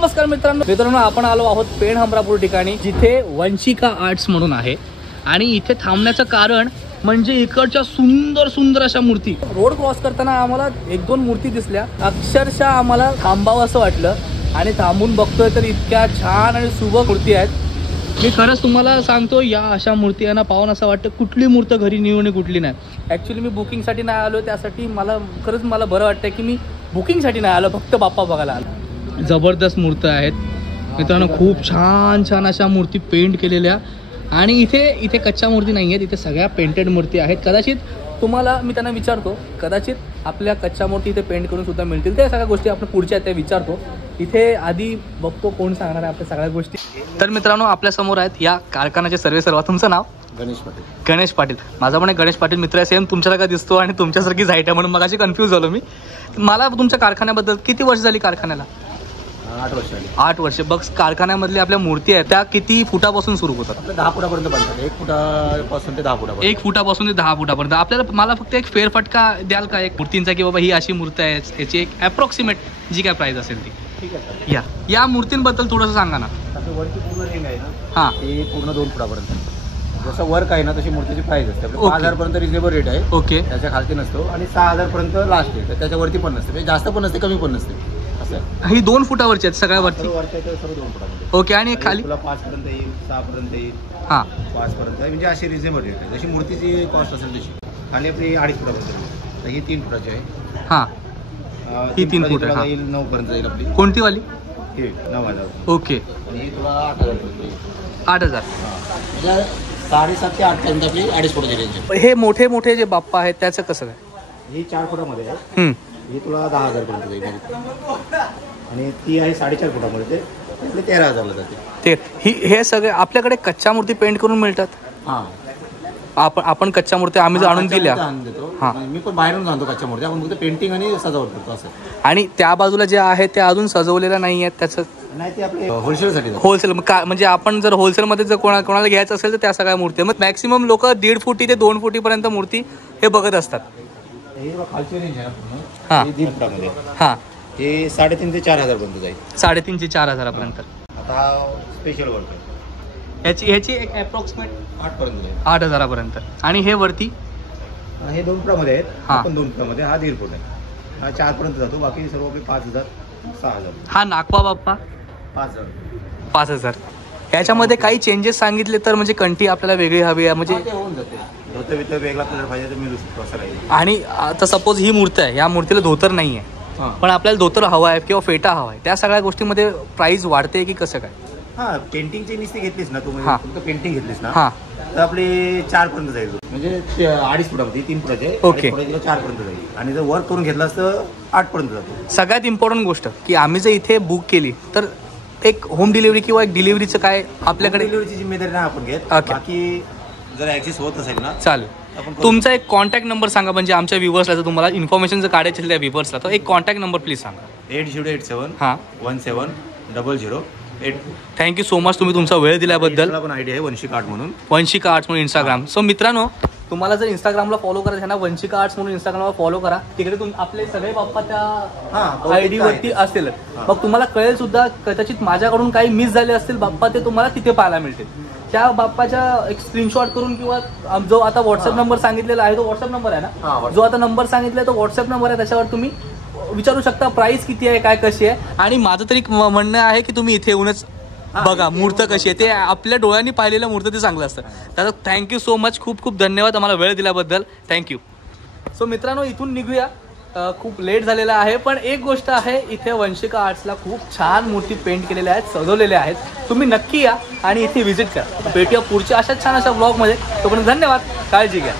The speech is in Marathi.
नमस्कार मित्रांनो, आपण आलो आहोत पेण हमरापूर ठिकाणी, जिथे वंशिका आर्ट्स म्हणून आहे। आणि इथे थांबण्याचं कारण म्हणजे इकडच्या सुंदर सुंदर अशा मूर्ती। रोड क्रॉस करताना आम्हाला एक दोन मूर्ती दिसल्या, अक्षरशः आम्हाला थांबावं असं वाटलं आणि थांबून बघतोय तर इतक्या छान आणि सुबक मूर्ती आहेत। मी खरंच तुम्हाला सांगतो, या अशा मूर्ती यांना पाहून असं वाटतं कुठली मूर्त घरी नेऊ आणि कुठली नाही। ॲक्च्युली मी बुकिंगसाठी नाही आलो, त्यासाठी मला बरं वाटतं की मी बुकिंगसाठी नाही आलो, फक्त बाप्पा बघायला आलो। जबरदस्त मूर्ती आहेत मित्रांनो, खूप छान छान अशा मूर्ती पेंट केलेल्या। आणि इथे कच्च्या मूर्ती नाही आहेत, इथे सगळ्या पेंटेड मूर्ती आहेत। कदाचित तुम्हाला मी त्यांना विचारतो, कदाचित आपल्या कच्च्या मूर्ती इथे पेंट करून सुद्धा मिळतील। त्या सगळ्या गोष्टी आपण पुढच्या त्या विचारतो। इथे आधी बघतो कोण सांगणार आहे आपल्या सगळ्या गोष्टी। तर मित्रांनो, आपल्या समोर आहेत या कारखान्याचे सर्वेसर्वा। तुमचं नाव? गणेश पाटील। गणेश पाटील, माझा पण एक गणेश पाटील मित्र आहे, सेम तुमच्यासारखा दिसतो आणि तुमच्यासारखीच हाईट आहे, म्हणून मगाशी कन्फ्यूज झालो मी। मला तुमच्या कारखान्याबद्दल किती वर्ष झाली कारखान्याला? 8 वर्ष झाली। 8 वर्ष। बघ, कारखान्यामधल्या आपल्या मूर्ती आहेत त्या किती फुटापासून सुरू होतात? आपल्या 10 फुटापर्यंत बनतात। 1 फुटापासून ते 10 फुटापर्यंत। 1 फुटापासून ते 10 फुटापर्यंत। आपल्याला मला फक्त एक फेरफटका द्याल का एक मूर्तींचा, की बाबा ही अशी मूर्ती आहे, याची एक अप्रॉक्सिमेट जी काय प्राइस असेल ती? ठीक आहे सर। या मूर्तींबद्दल थोडंसं सांगा ना। आता वरची पूर्ण रेंज आहे ना, हां, ते पूर्ण 2 फुटापर्यंत। जसं वर्क आहे ना तशी मूर्तीची प्राइस असते। आपल्या 5000 पर्यंत रिजनेबल रेट आहे। ओके। त्याच्या खालती नसतो आणि 6000 पर्यंत लास्ट आहे। तर त्याच्यावरती पण नसते, म्हणजे जास्त पण नसते, कमी पण नसते असं। ही 2 फुटावरची आहेत सगळ्यावरती? वरच्या सर्व 2 फुटामध्ये। ओके। आणि खाली तुला 5 पर्यंत येईल, 6 पर्यंत येईल। हां, 5 पर्यंत म्हणजे अशी रिजनेबल रेट आहे, जशी मूर्तीची कॉस्ट असेल तशी। खाली आपली 2.5 फुटापर्यंत, ही 3 फुटाची आहे। हां, ही 3 फूट आहे। 9 पर्यंत जाईल आपली। कोणती वाली? हे 9000। ओके। आणि तुला 8000 पर्यंत येईल। 8000। म्हणजे 7.5 ते 8 पर्यंत आपली 2.5 फुटाची रेंज आहे। हे मोठे मोठे जे बाप्पा आहेत त्याचं कसं काय? ही 4 फुटामध्ये आहे। ही तुला 10,000 पर्यंत जाईल। आणि ती आहे 4.5 फुटामध्ये, ते आपले 13,000ला जाते। हे सगळे आपल्याकडे कच्च्या मूर्ती पेंट करून मिळतात? हां, आपण कच्च्या मूर्ती आम्ही आणून दिल्या। देतो। हां, मी पण बाहेरून आणतो कच्च्या मूर्ती, आपण फक्त पेंटिंग आणि सजावट करतो असं। आणि त्या बाजूला जे आहे ते अजून सजवलेल्या नाही आहेत त्याचं? नाही, ते आपले होलसेलसाठी। होलसेल म्हणजे आपण जर होलसेलमध्ये जर कोणाला घ्यायचं असेल तर त्या सगळ्या मूर्ती मग मॅक्सिमम लोक 1.5 फुटी ते 2 फुटीपर्यंत मूर्ती हे बघत असतात। हे खालची रेंज आहे ना पूर्ण, हां, 1.5 फुटामध्ये। हां, हे 3.5 ते 4,000 पर्यंत जाईल। 3.5 ते 4,000 पर्यंत। आता हा स्पेशल वर्क आहे, ह्याची एक अप्रॉक्सिमेट 8 पर्यंत जाईल। 8,000 पर्यंत। आणि हे वरती? हे 2 फुटामध्ये आहेत। हां, पण 2 फुटामध्ये हा 1.5 फूट आहे। हा 4 पर्यंत जातो, बाकी सर्व आपले 5,000 6,000। हा नागपा बाप्पा 5,000 5,000। ह्याच्यामध्ये काही चेंजेस सांगितले तर, म्हणजे कंठी आपल्याला वेगळी हवी आहे म्हणजे? ते होऊन जाते, धोतर वितर वेगळा कलर पाहिजे तर मिळू शकतो असं काही। आणि आता सपोज ही मूर्ती आहे, या मूर्तीला धोतर नाही आहे, पण आपल्याला धोतर हवं आहे किंवा फेटा हवा आहे, त्या सगळ्या गोष्टीमध्ये प्राइस वाढते की कसं काय? हां, पेंटिंगची निस्ती घेतलीस ना तू, हां, फक्त पेंटिंग घेतलीस ना, हां, तर आपले 4 पर्यंत जाईल, म्हणजे 2.5 फुटामध्ये 3 फुटाचे। ओके। 4 पर्यंत जाईल। आणि जर वर्क करून घेतलास तर 8 पर्यंत जातो। सगळ्यात इम्पॉर्टंट गोष्ट की आम्ही जर इथे बुक केली तर एक होम डिलिव्हरी किंवा एक डिलिव्हरीचं काय आपल्याकडे? डिलिव्हरीची जिम्मेदारी नाही आपण घेत। ओके। बाकी जर ॲक्सेस होत असेल ना, चालेल। तुमचा एक कॉन्टॅक्ट नंबर सांगा, म्हणजे आमच्या व्ह्युअर्सला जर तुम्हाला इन्फॉर्मेशन जर काढायची असेल त्या व्ह्युअर्सला, तर एक कॉन्टॅक्ट नंबर प्लीज सांगा। 8087 हां 170008। थँक्यू सो मच तुम्ही तुमचा वेळ दिल्याबद्दल। पण आयडिया आहे वंशिका आर्ट म्हणून, वंशिका आर्ट्स म्हणून इंस्टाग्राम। सो मित्रांनो, तुम्हाला जर इंस्टाग्रामला फॉलो करायचं आहे ना, वंशिका आर्ट्स म्हणून इंस्टाग्रामला फॉलो करा। तिकडे आपले सगळे बाप्पा त्या आयडी वरती असेल, मग तुम्हाला कळेल सुद्धा, कदाचित माझ्याकडून काही मिस झाले असतील बाप्पा, ते तुम्हाला तिथे पाहायला मिळतील। त्या बाप्पाच्या एक स्क्रीनशॉट करून, किंवा जो आता व्हॉट्सअप नंबर सांगितलेला आहे तो व्हॉट्सअप नंबर आहे ना, जो आता नंबर सांगितलाय तो व्हॉट्सअप नंबर आहे, त्याच्यावर तुम्ही विचारू शकता प्राइस किती आहे, काय कशी आहे। आणि माझं तरी म्हणणं आहे की तुम्ही इथे येऊनच बघा मूर्त कशी आहे, ते आपल्या डोळ्यांनी पाहिलेलं मूर्त ते चांगलं असतं। तर थँक्यू सो मच, खूप खूप धन्यवाद आम्हाला वेळ दिल्याबद्दल, थँक्यू। सो मित्रांनो, इथून निघूया, खूप लेट झालेला आहे। पण एक गोष्ट आहे, इथे वंशिका आर्ट्सला खूप छान मूर्ती पेंट केलेल्या आहेत, सजवलेल्या आहेत। तुम्ही नक्की या आणि इथे व्हिजिट करा। भेटूया पुढच्या अशाच छान अशा ब्लॉगमध्ये। तोपर्यंत धन्यवाद, काळजी घ्या।